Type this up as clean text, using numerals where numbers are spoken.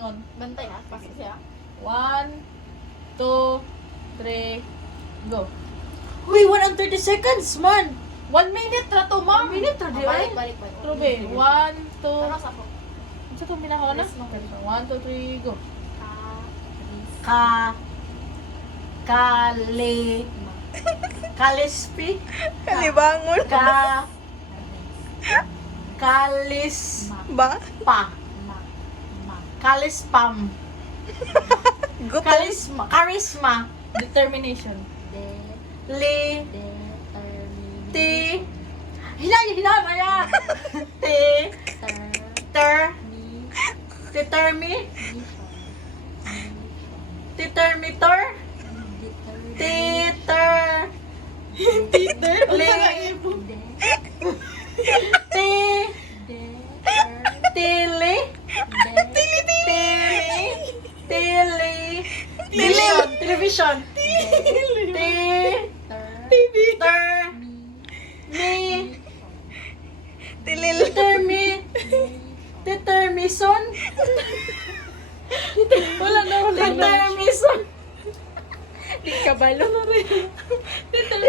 ingon. Bantay ha, pasok siya. 1, 2, 3, go. Uy, 130 seconds, man. 1 minute ra to, ma'am. Minute to di Balik, ay. balik, balik. Trube, 1, 2, Taras ako. sa to minako na? Yes, ma'am. 1, 2, 3, go. Ka, Kali. Kalispi. Kalibangon. Kalis. Ba? Pa. Kalispam. Gutom. Karisma. Determination. Li. Ti. Hinaya. Ti. Ter. Titermi. Titermitor. Titer. Peter, Li. Ti. Tili. Tili. Television. TV. Ter. Mi. Tilil. Determison. wala na. Determison. Di kabalo na rin.